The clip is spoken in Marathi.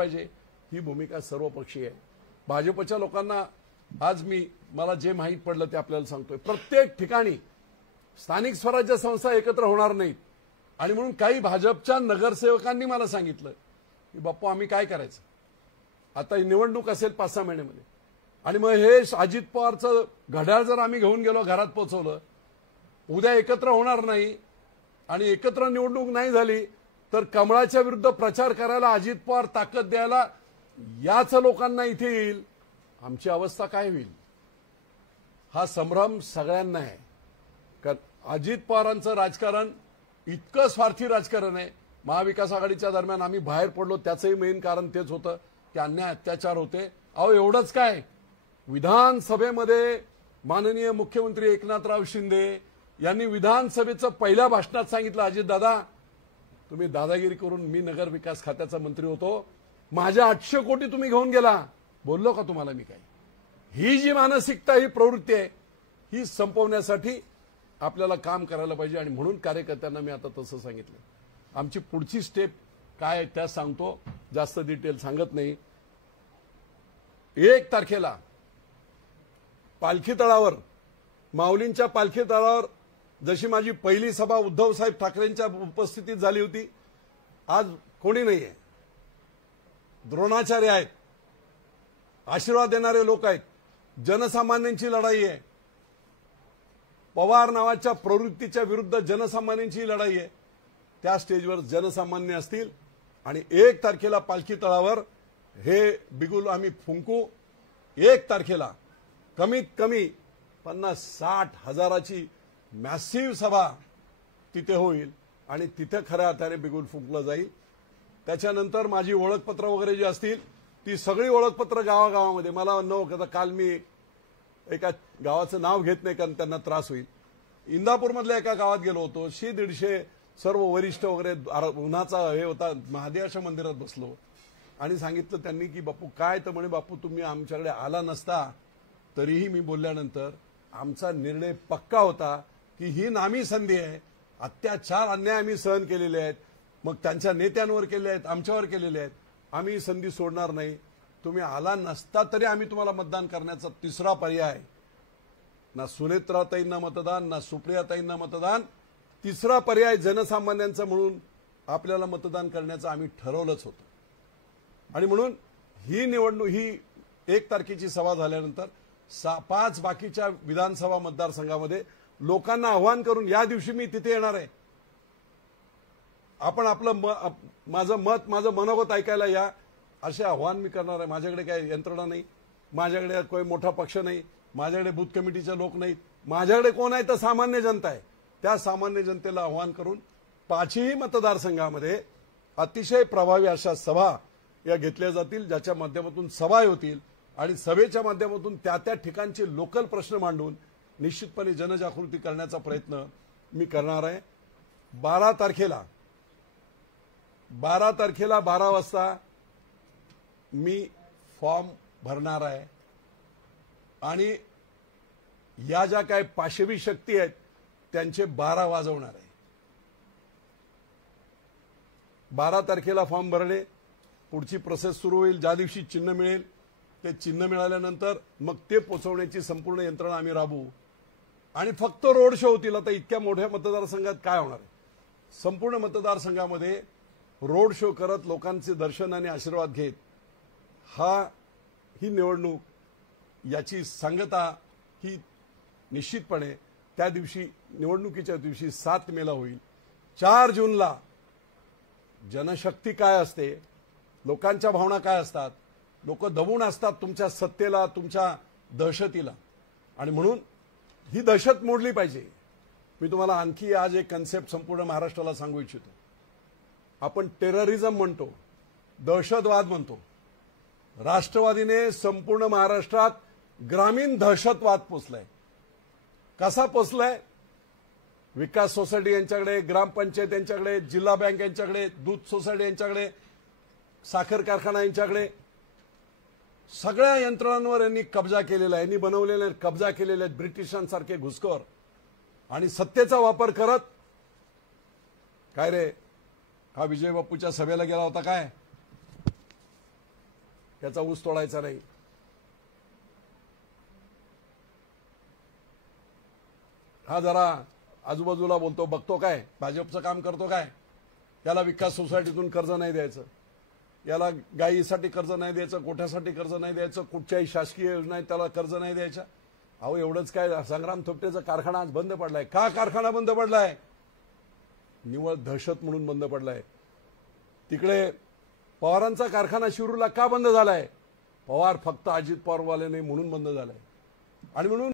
पाहिजे, ही भूमिका सर्वपक्षीय आहे. भाजपच्या लोकांना आज मला जे माहीत पडलं ते आपल्याला सांगतोय. प्रत्येक ठिकाणी स्थानिक स्वराज्य संस्था एकत्र होणार नाहीत आणि म्हणून काही भाजपच्या नगरसेवकांनी मला सांगितलं की बाप्पू आम्ही काय करायचं, आता ही निवडणूक असेल 5-6 महिन्यामध्ये आणि मग हे अजित पवारचं घड्याळ जर आम्ही घेऊन गेलो घरात पोहोचवलं, उद्या एकत्र होणार नाही आणि एकत्र निवडणूक नाही झाली तर कमळाच्या विरुद्ध प्रचार करायला अजित पवार ताकद द्यायला याच लोकांना इथे येईल, आमची अवस्था काय होईल? हा संभ्रम सगळ्यांना आहे. कारण अजित पवारांचं राजकारण इतकं स्वार्थी राजकारण आहे. महाविकास आघाडीच्या दरम्यान आम्ही बाहेर पडलो त्याचंही मेन कारण तेच होतं की अन्याय अत्याचार होते. अहो एवढंच काय, विधानसभेमध्ये माननीय मुख्यमंत्री एकनाथराव शिंदे यांनी विधानसभेचं पहिल्या भाषणात सांगितलं, अजित दादा तुम्ही दादागिरी करून मी नगर विकास खात्याचा मंत्री होतो, माझ्या 800 कोटी तुम्ही घेऊन गेला, बोललो का तुम्हाला मी काय? ही जी मानसिकता, ही प्रवृत्ती आहे, ही संपवण्यासाठी आपल्याला काम करायला पाहिजे आणि म्हणून कार्यकर्त्यांना मी आता तसं सांगितलं. आमची पुढची स्टेप काय आहे त्या सांगतो, जास्त डिटेल सांगत नाही. 1 तारखेला पालखी तळावर, माऊलींच्या पालखी तळावर जशी माझी पहिली सभा उद्धव साहेब ठाकरेंच्या उपस्थितीत झाली होती, आज कोणी नाहीये, द्रोणाचार्य आहेत, आशीर्वाद देणारे लोक आहेत, जनसामान्यांची लढाई आहे, पवार नावाच्या प्रवृत्तीच्या विरुद्ध जनसामान्यांची लढाई आहे. त्या स्टेजवर जनसामान्य असतील आणि 1 तारखेला पालखी तळावर हे बिगुल आम्ही फुंकू. 1 तारखेला कमीत कमी 50-60 हजाराची मॅसिव्ह सभा तिथे होईल आणि तिथे खऱ्या अर्थाने बिगुल फुंकलं जाईल. त्याच्यानंतर माझी ओळखपत्र वगैरे जी असतील ती सगळी ओळखपत्र गावागावामध्ये, मला न काल मी एका गावाचं नाव घेत नाही कारण त्यांना त्रास होईल, इंदापूरमधल्या एका गावात गेलो होतो, 100-150 सर्व वरिष्ठ वगैरे उन्हाचा हे होता, महादेवाच्या मंदिरात बसलो आणि सांगितलं त्यांनी की बापू काय, तर म्हणे बापू तुम्ही आमच्याकडे आला नसता तरीही मी बोलल्यानंतर आमचा निर्णय पक्का होता की ही नामी संधी आहे, अत्याचार अन्याय आम्ही सहन केलेले आहेत, मग त्यांच्या नेत्यांवर केले आहेत, आमच्यावर केलेले आहेत, आम्ही संधी सोडणार नाही. तुम्ही आला नसता तरी आम्ही तुम्हाला मतदान करण्याचा तिसरा पर्याय, ना सुनेत्राताईंना मतदान, ना सुप्रियाताईंना मतदान, तिसरा पर्याय जनसामान्यांचा म्हणून आपल्याला मतदान करण्याचं आम्ही ठरवलंच होतं. आणि म्हणून ही निवडणूक, ही 1 तारखेची सभा झाल्यानंतर 5 बाकीच्या विधानसभा मतदारसंघामध्ये लोकांना आव्हान करून या दिवशी मी तिथे येणार आहे, आपण माझं मनोगत ऐकायला या, असे आव्हान मी करणार आहे. माझ्याकडे काही यंत्रणा नाही, माझ्याकडे काही मोठा पक्ष नाही, माझ्याकडे बूथ कमिटीचे लोक नाहीत, माझ्याकडे कोण आहे तर सामान्य जनता आहे. त्या सामान्य जनतेला आव्हान करून 5ही मतदारसंघामध्ये अतिशय प्रभावी अशा सभा या घेतल्या जातील, ज्याच्या माध्यमातून सभा होतील आणि सभेच्या माध्यमातून त्या ठिकाणचे लोकल प्रश्न मांडून निश्चितपणे जनजागृती करण्याचा प्रयत्न मी करणार आहे. 12 तारखेला 12 वाजता मी फॉर्म भरणार आहे आणि या ज्या काही पाशवी शक्ती आहेत त्यांचे 12 वाजवणार आहे. 12 तारखेला फॉर्म भरणे, पुढची प्रोसेस सुरू होईल. ज्या दिवशी चिन्ह मिळेल ते चिन्ह मिळाल्यानंतर मग ते पोचवण्याची संपूर्ण यंत्रणा आम्ही राबवू आणि फक्त रोड शो होतील. आता इतक्या मोठ्या मतदारसंघात काय होणार आहे, संपूर्ण मतदारसंघामध्ये रोड शो करत लोकांचे दर्शन आणि आशीर्वाद घेत ही निवडणूक, याची सांगता ही निश्चितपणे त्या दिवशी, निवडणुकीच्या दिवशी 7 मेला होईल. 4 जूनला जनशक्ती काय असते, लोकांच्या भावना काय असतात, लोक दबून असतात तुमच्या सत्तेला, तुमच्या दहशतीला, आणि म्हणून ही दहशत मोडली पाहिजे. मी तुम्हाला आणखी आज एक कन्सेप्ट संपूर्ण महाराष्ट्राला सांगू इच्छितो. आपण टेररिझम म्हणतो, दहशतवाद म्हणतो. राष्ट्रवादीने संपूर्ण महाराष्ट्रात ग्रामीण दहशतवाद पोचलाय. कसा पोचलाय? विकास सोसायटी यांच्याकडे, ग्रामपंचायत यांच्याकडे, जिल्हा बँक यांच्याकडे, दूध सोसायटी यांच्याकडे, साखर कारखाना यांच्याकडे, सगळ्या यंत्रणांवर यांनी कब्जा केलेला आहे. यांनी बनवलेले कब्जा केलेले आहेत ब्रिटिशांसारखे घुसखोर, आणि सत्तेचा वापर करत, काय रे हा विजय बापूच्या सभेला गेला होता काय, याचा ऊस तोडायचा नाही. हा जरा आजूबाजूला बोलतो, बघतो काय भाजपचं काम करतो काय. याला विकास सोसायटीतून कर्ज नाही द्यायचं, याला गायीसाठी कर्ज नाही द्यायचं, गोठ्यासाठी कर्ज नाही द्यायचं, कुठच्याही शासकीय योजना आहेत त्याला कर्ज नाही द्यायच्या. अहो एवढंच काय, संग्राम थोपटेचा कारखाना आज बंद पडलाय. का कारखाना बंद पडलाय? निव्वळ दहशत म्हणून बंद पडलाय. तिकडे पवारांचा कारखाना शिरूरला का बंद झालाय? पवार फक्त अजित पवारवाले नाही म्हणून बंद झालाय. आणि म्हणून